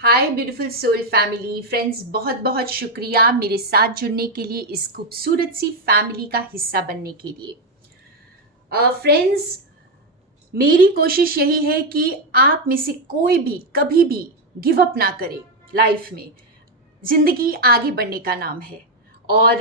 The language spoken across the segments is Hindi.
हाय ब्यूटीफुल सोल फैमिली फ्रेंड्स, बहुत बहुत शुक्रिया मेरे साथ जुड़ने के लिए, इस खूबसूरत सी फैमिली का हिस्सा बनने के लिए। फ्रेंड्स, मेरी कोशिश यही है कि आप में से कोई भी कभी भी गिव अप ना करे लाइफ में। ज़िंदगी आगे बढ़ने का नाम है। और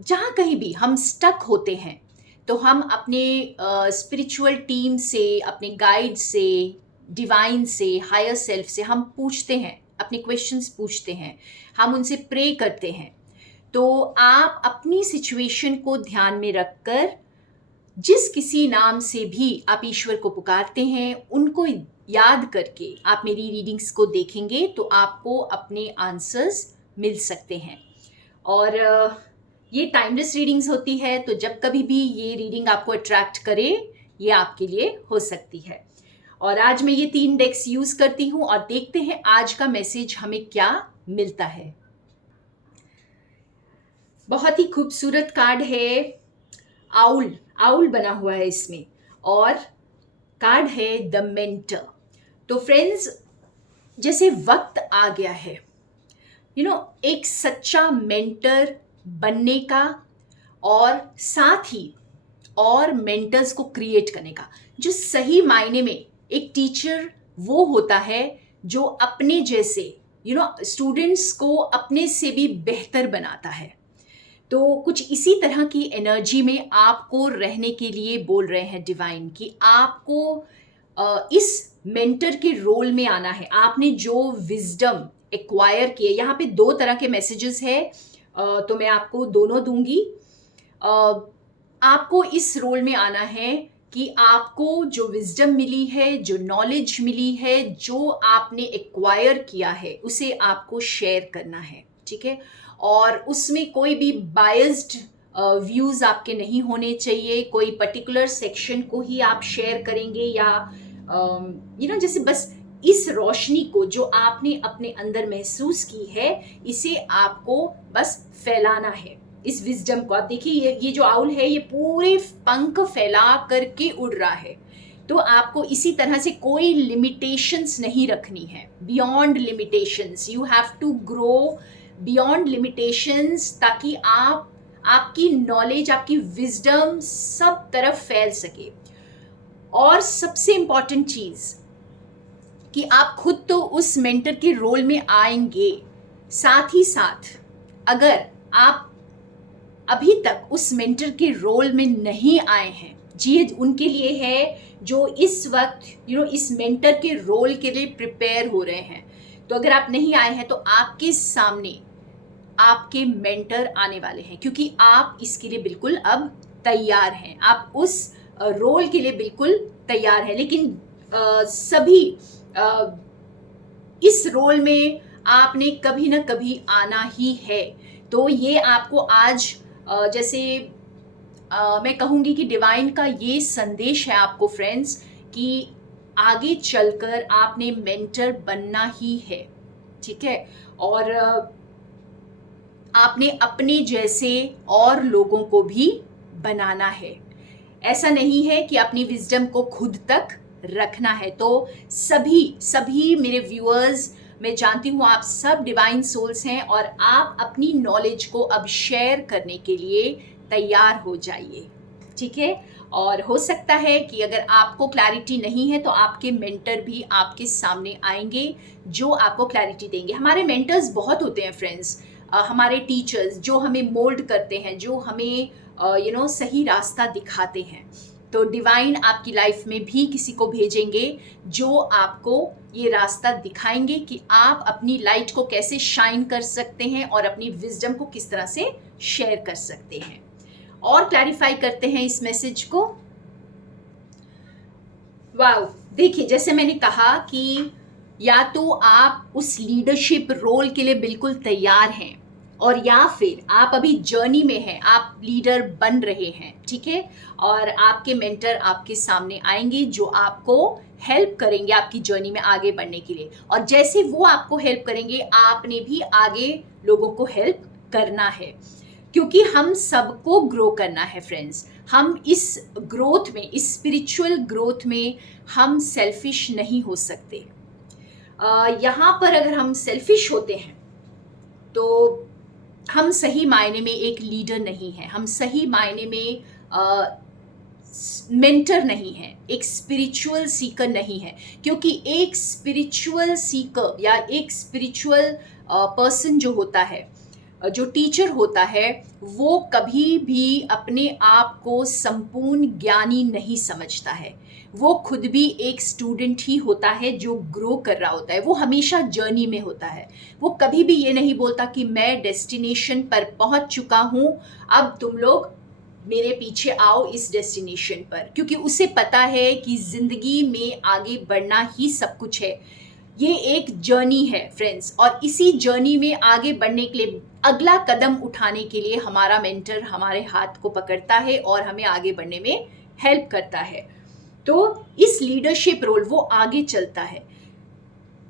जहाँ कहीं भी हम स्टक होते हैं तो हम अपने स्पिरिचुअल टीम से, अपने गाइड से, डिवाइन से, हायर सेल्फ से हम पूछते हैं, अपने क्वेश्चंस पूछते हैं, हम उनसे प्रे करते हैं। तो आप अपनी सिचुएशन को ध्यान में रखकर जिस किसी नाम से भी आप ईश्वर को पुकारते हैं, उनको याद करके आप मेरी रीडिंग्स को देखेंगे तो आपको अपने आंसर्स मिल सकते हैं। और ये टाइमलेस रीडिंग्स होती है, तो जब कभी भी ये रीडिंग आपको अट्रैक्ट करे, ये आपके लिए हो सकती है। और आज मैं ये 3 डेक्स यूज करती हूँ और देखते हैं आज का मैसेज हमें क्या मिलता है। बहुत ही खूबसूरत कार्ड है। आउल आउल बना हुआ है इसमें, और कार्ड है द मेंटर। तो फ्रेंड्स, जैसे वक्त आ गया है एक सच्चा मेंटर बनने का, और साथ ही और मेंटर्स को क्रिएट करने का। जो सही मायने में एक टीचर वो होता है जो अपने जैसे स्टूडेंट्स को अपने से भी बेहतर बनाता है। तो कुछ इसी तरह की एनर्जी में आपको रहने के लिए बोल रहे हैं डिवाइन, कि आपको इस मेंटर के रोल में आना है। आपने जो विजडम एक्वायर किए, यहाँ पे 2 तरह के मैसेजेस है, तो मैं आपको दोनों दूंगी। आपको इस रोल में आना है कि आपको जो विजडम मिली है, जो नॉलेज मिली है, जो आपने एक्वायर किया है, उसे आपको शेयर करना है। ठीक है, और उसमें कोई भी बायस्ड व्यूज आपके नहीं होने चाहिए। कोई पर्टिकुलर सेक्शन को ही आप शेयर करेंगे, या जैसे बस इस रोशनी को जो आपने अपने अंदर महसूस की है, इसे आपको बस फैलाना है, इस विजडम को। आप देखिए, ये जो आउल है, ये पूरे पंख फैला करके उड़ रहा है। तो आपको इसी तरह से कोई लिमिटेशंस नहीं रखनी है। Beyond limitations, you have to grow beyond limitations, ताकि आपकी नॉलेज, आपकी विजडम सब तरफ फैल सके। और सबसे इंपॉर्टेंट चीज कि आप खुद तो उस मेंटर के रोल में आएंगे, साथ ही साथ अगर आप अभी तक उस मेंटर के रोल में नहीं आए हैं, जी उनके लिए है जो इस वक्त इस मेंटर के रोल के लिए प्रिपेयर हो रहे हैं। तो अगर आप नहीं आए हैं तो आपके सामने आपके मेंटर आने वाले हैं, क्योंकि आप इसके लिए बिल्कुल अब तैयार हैं। आप उस रोल के लिए बिल्कुल तैयार हैं। लेकिन सभी इस रोल में आपने कभी ना कभी आना ही है। तो ये आपको आज जैसे मैं कहूँगी कि डिवाइन का ये संदेश है आपको फ्रेंड्स, कि आगे चलकर आपने मेंटर बनना ही है। ठीक है, और आपने अपने जैसे और लोगों को भी बनाना है। ऐसा नहीं है कि अपनी विजडम को खुद तक रखना है। तो सभी मेरे व्यूअर्स, मैं जानती हूँ आप सब डिवाइन सोल्स हैं, और आप अपनी नॉलेज को अब शेयर करने के लिए तैयार हो जाइए। ठीक है, और हो सकता है कि अगर आपको क्लैरिटी नहीं है तो आपके मेंटर भी आपके सामने आएंगे, जो आपको क्लैरिटी देंगे। हमारे मेंटर्स बहुत होते हैं फ्रेंड्स, हमारे टीचर्स जो हमें मोल्ड करते हैं, जो हमें सही रास्ता दिखाते हैं। तो डिवाइन आपकी लाइफ में भी किसी को भेजेंगे जो आपको ये रास्ता दिखाएंगे कि आप अपनी लाइट को कैसे शाइन कर सकते हैं और अपनी विजडम को किस तरह से शेयर कर सकते हैं। और क्लैरिफाई करते हैं इस मैसेज को। वाओ, देखिए, जैसे मैंने कहा कि या तो आप उस लीडरशिप रोल के लिए बिल्कुल तैयार हैं, और या फिर आप अभी जर्नी में हैं, आप लीडर बन रहे हैं। ठीक है, और आपके मेंटर आपके सामने आएंगे जो आपको हेल्प करेंगे आपकी जर्नी में आगे बढ़ने के लिए। और जैसे वो आपको हेल्प करेंगे, आपने भी आगे लोगों को हेल्प करना है, क्योंकि हम सबको ग्रो करना है फ्रेंड्स। हम इस ग्रोथ में, इस स्पिरिचुअल ग्रोथ में हम सेल्फिश नहीं हो सकते। यहाँ पर अगर हम सेल्फिश होते हैं तो हम सही मायने में एक लीडर नहीं है, हम सही मायने में मेंटर नहीं है, एक स्पिरिचुअल सीकर नहीं है। क्योंकि एक स्पिरिचुअल सीकर या एक स्पिरिचुअल पर्सन जो होता है, जो टीचर होता है, वो कभी भी अपने आप को संपूर्ण ज्ञानी नहीं समझता है। वो खुद भी एक स्टूडेंट ही होता है जो ग्रो कर रहा होता है, वो हमेशा जर्नी में होता है। वो कभी भी ये नहीं बोलता कि मैं डेस्टिनेशन पर पहुंच चुका हूं, अब तुम लोग मेरे पीछे आओ इस डेस्टिनेशन पर। क्योंकि उसे पता है कि ज़िंदगी में आगे बढ़ना ही सब कुछ है। ये एक जर्नी है फ्रेंड्स, और इसी जर्नी में आगे बढ़ने के लिए, अगला कदम उठाने के लिए हमारा मेंटर हमारे हाथ को पकड़ता है और हमें आगे बढ़ने में हेल्प करता है। तो इस लीडरशिप रोल वो आगे चलता है।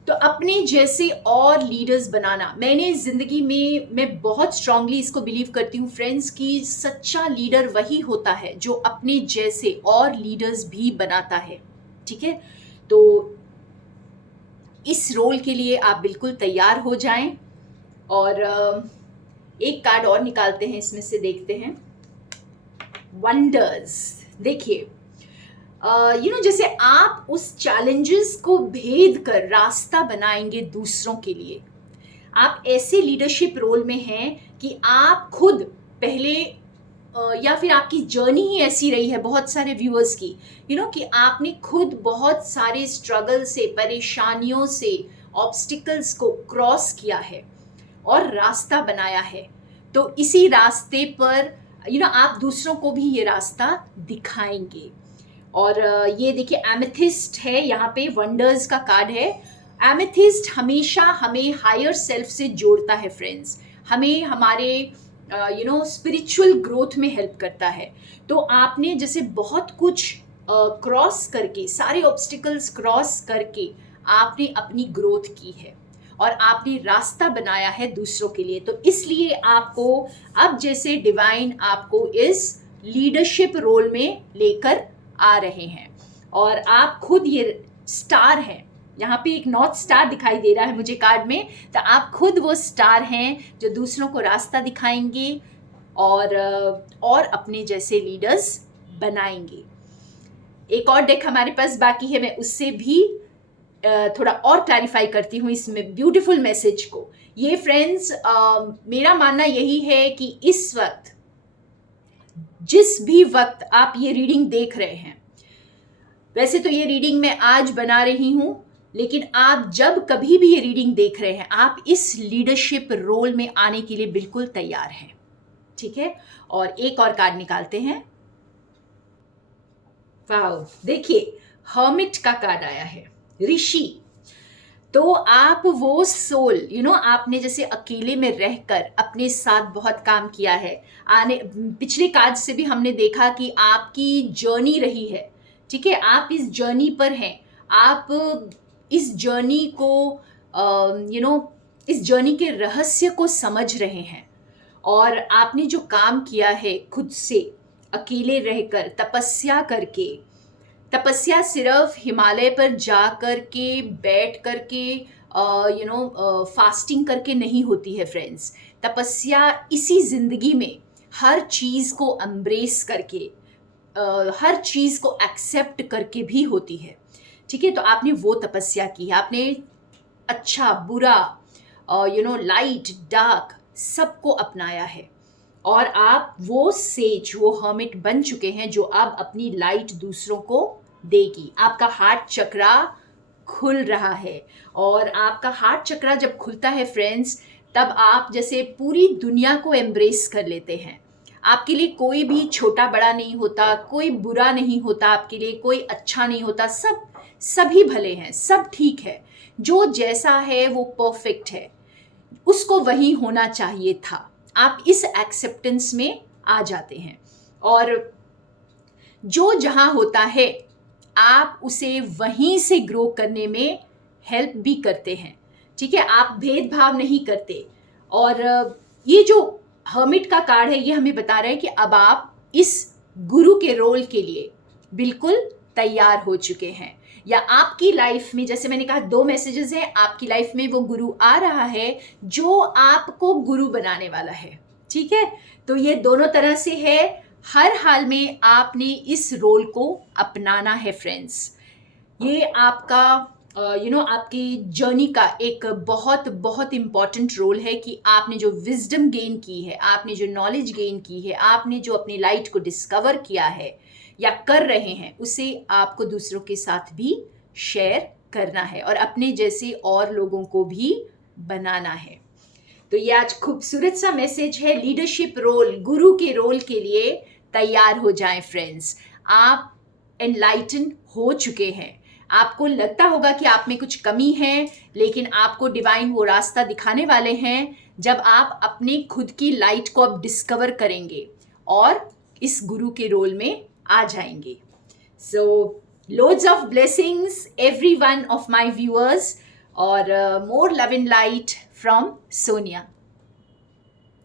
तो अपने जैसे और लीडर्स बनाना, मैंने ज़िंदगी में, मैं बहुत स्ट्रांगली इसको बिलीव करती हूँ फ्रेंड्स, कि सच्चा लीडर वही होता है जो अपने जैसे और लीडर्स भी बनाता है। ठीक है, तो इस रोल के लिए आप बिल्कुल तैयार हो जाएं। और एक कार्ड और निकालते हैं, इसमें से देखते हैं वंडर्स। देखिए, जैसे आप उस चैलेंजेस को भेद कर रास्ता बनाएंगे दूसरों के लिए। आप ऐसे लीडरशिप रोल में हैं कि आप खुद पहले या फिर आपकी जर्नी ही ऐसी रही है बहुत सारे व्यूअर्स की, कि आपने खुद बहुत सारे स्ट्रगल से, परेशानियों से, ऑब्स्टिकल्स को क्रॉस किया है और रास्ता बनाया है। तो इसी रास्ते पर आप दूसरों को भी ये रास्ता दिखाएंगे। और ये देखिए एमेथिस्ट है, यहाँ पे वंडर्स का कार्ड है। एमेथिस्ट हमेशा हमें हायर सेल्फ से जोड़ता है फ्रेंड्स, हमें हमारे स्पिरिचुअल ग्रोथ में हेल्प करता है। तो आपने जैसे बहुत कुछ क्रॉस करके, सारे ऑब्स्टिकल्स क्रॉस करके आपने अपनी ग्रोथ की है और आपने रास्ता बनाया है दूसरों के लिए। तो इसलिए आपको अब जैसे डिवाइन आपको इस लीडरशिप रोल में लेकर आ रहे हैं, और आप खुद ये स्टार हैं। यहाँ पे एक नॉर्थ स्टार दिखाई दे रहा है मुझे कार्ड में, तो आप खुद वो स्टार हैं जो दूसरों को रास्ता दिखाएंगे और अपने जैसे लीडर्स बनाएंगे। एक और डेक हमारे पास बाकी है, मैं उससे भी थोड़ा और क्लैरिफाई करती हूँ इसमें ब्यूटीफुल मैसेज को। ये फ्रेंड्स, मेरा मानना यही है कि इस वक्त, जिस भी वक्त आप ये रीडिंग देख रहे हैं, वैसे तो ये रीडिंग मैं आज बना रही हूं, लेकिन आप जब कभी भी ये रीडिंग देख रहे हैं, आप इस लीडरशिप रोल में आने के लिए बिल्कुल तैयार हैं। ठीक है, और एक और कार्ड निकालते हैं। वाओ, देखिए हर्मिट का कार्ड आया है, ऋषि। तो आप वो सोल, आपने जैसे अकेले में रहकर अपने साथ बहुत काम किया है। पिछले कार्ड से भी हमने देखा कि आपकी जर्नी रही है। ठीक है, आप इस जर्नी पर हैं, आप इस जर्नी को इस जर्नी के रहस्य को समझ रहे हैं। और आपने जो काम किया है खुद से, अकेले रहकर, तपस्या करके, तपस्या सिर्फ हिमालय पर जा कर के, बैठ कर के, फास्टिंग करके नहीं होती है फ्रेंड्स। तपस्या इसी जिंदगी में हर चीज़ को एम्ब्रेस करके, हर चीज़ को एक्सेप्ट करके भी होती है। ठीक है, तो आपने वो तपस्या की है, आपने अच्छा बुरा, लाइट डार्क सबको अपनाया है, और आप वो सेज, वो हर्मिट बन चुके हैं जो अब अपनी लाइट दूसरों को देगी। आपका हार्ट चक्रा खुल रहा है, और आपका हार्ट चक्रा जब खुलता है फ्रेंड्स, तब आप जैसे पूरी दुनिया को एम्ब्रेस कर लेते हैं। आपके लिए कोई भी छोटा बड़ा नहीं होता, कोई बुरा नहीं होता, आपके लिए कोई अच्छा नहीं होता, सभी भले हैं, सब ठीक है। जो जैसा है वो परफेक्ट है, उसको वही होना चाहिए था। आप इस एक्सेप्टेंस में आ जाते हैं, और जो जहां होता है आप उसे वहीं से ग्रो करने में हेल्प भी करते हैं। ठीक है, आप भेदभाव नहीं करते। और ये जो हर्मिट का कार्ड है, ये हमें बता रहा है कि अब आप इस गुरु के रोल के लिए बिल्कुल तैयार हो चुके हैं। या आपकी लाइफ में, जैसे मैंने कहा 2 मैसेजेस हैं, आपकी लाइफ में वो गुरु आ रहा है जो आपको गुरु बनाने वाला है, ठीक है। तो ये दोनों तरह से है, हर हाल में आपने इस रोल को अपनाना है फ्रेंड्स। ये आपका आपकी जर्नी का एक बहुत बहुत इम्पॉर्टेंट रोल है कि आपने जो विजडम गेन की है, आपने जो नॉलेज गेन की है, आपने जो अपनी लाइट को डिस्कवर किया है या कर रहे हैं, उसे आपको दूसरों के साथ भी शेयर करना है और अपने जैसे और लोगों को भी बनाना है। तो ये आज खूबसूरत सा मैसेज है, लीडरशिप रोल, गुरु के रोल के लिए तैयार हो जाएं फ्रेंड्स। आप एनलाइटन हो चुके हैं, आपको लगता होगा कि आप में कुछ कमी है, लेकिन आपको डिवाइन वो रास्ता दिखाने वाले हैं जब आप अपने खुद की लाइट को अब डिस्कवर करेंगे और इस गुरु के रोल में आ जाएंगे। सो loads of blessings every one of my viewers, or more love and light from Sonia.